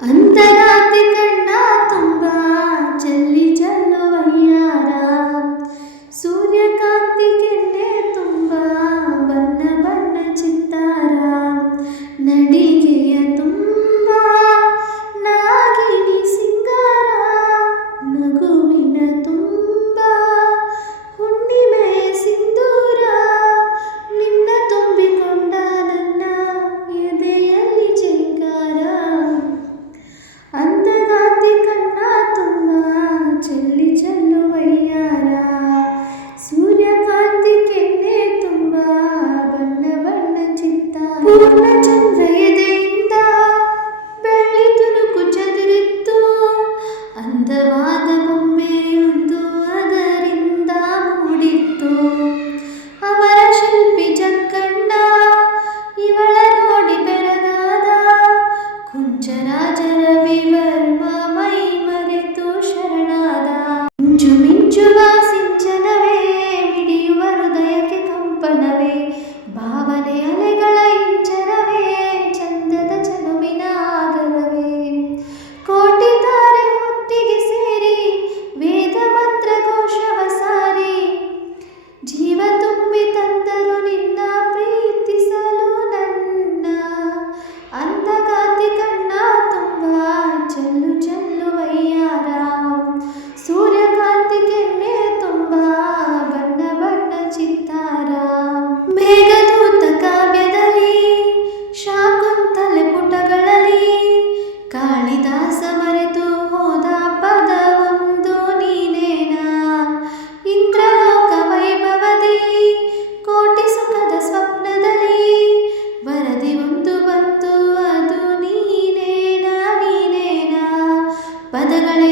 ಅಂತರಾತ್ರಿ ಕಣ್ಣ ತುಂಬ ಚೆಲ್ಲಿ ಚೆಲ್ಲುವಯ್ಯಾರ ಸೂರ್ಯಕಾಂತಿ ಕೆನ್ನೆ ತುಂಬ ಬಣ್ಣ ಬಣ್ಣ ಚಿತ್ತಾರ ನಡಿಗೆಯ ತುಂಬ ನಾಗಿಣಿ ಸಿಂಗಾರ ನಗುವಿನ ತುಂಬ ಹುಣ್ಣಿಮೆ ಸಿಂಧೂರ ನಿನ್ನ ತುಂಬಿಕೊಂಡ ನನ್ನ ಎದೆಯಲ್ಲಿ ಜೈಕಾರ ಅಂತರಾತ್ರಿ ಕಣ್ಣ ತುಂಬ ಚೆಲ್ಲಿ ಚೆಲ್ಲುವಯ್ಯಾರ ಸೂರ್ಯಕಾಂತಿ ಕೆನ್ನೆ ತುಂಬ ಬಣ್ಣ ಬಣ್ಣ ಚಿತ್ತಾರ ಪೂರ್ಣ ಚಂದ್ರ ಎದೆಯಿಂದ ಬೆಳ್ಳಿ ತುಣುಕು ಚದುರಿತ್ತು ಅಂದವಾದ ಬೊಂಬೆಯೊಂದು ಅದರಿಂದ ಮೂಡಿತ್ತು ಅವರ ಶಿಲ್ಪಿ ಜಕ್ಕಣ್ಣ ಇವಳ ನೋಡಿ ಬೆರಗಾದ ಕುಂಚರಾಜರ ವಿವರ್ಮ ಮೈ ಮರೆತು ಶರಣಾದ ಮಿಂಚು ಮಿಂಚುವ ಸಿಂಚನವೇ ಮಿಡಿಯುವ ಹೃದಯಕ್ಕೆ ಕಂಪನವೇ ಭಾವನೆ ಅಲೆಗಳ ಇಂಚರವೇ ಚಂದದ ಚಲುವಿನ ಆಗರವೇ ಕೋಟಿ ತಾರೆ ಹೊತ್ತಿಗೆ ಸೇರಿ ವೇದ ಮಂತ್ರ ಘೋಷವ ಸಾರಿ ಜೀವ ತುಂಬಿ ತಂದರು ನಿನ್ನ ಪ್ರೀತಿಸಲು ನನ್ನ ಅಂತಗಾತಿ ಕಣ್ಣ ತುಂಬ ಚೆಲ್ಲು ಚೆಲ್ಲುವಯ್ಯಾರ ಸೂರ್ಯಕಾಂತಿ ಕೆನ್ನೆ ತುಂಬ ಬಣ್ಣ ಬಣ್ಣ ಚಿತ್ತಾರ ಮೇಘದೂತ ಕಾವ್ಯದಲ್ಲಿ ಶಾಕುಂತಲೆ ಪುಟಗಳಲ್ಲಿ ಕಾಳಿದಾಸ ಮರೆತು ಹೋದ ಪದ ಒಂದು ನೀನೇನಾ ಇಂದ್ರಲೋಕ ವೈಭವದಿ ಕೋಟಿ ಸುಖದ ಸ್ವಪ್ನದಲ್ಲಿ ವರದಿ ಒಂದು ಬಂತು ಅದು ನೀನೇನಾ ಪದಗಳೇ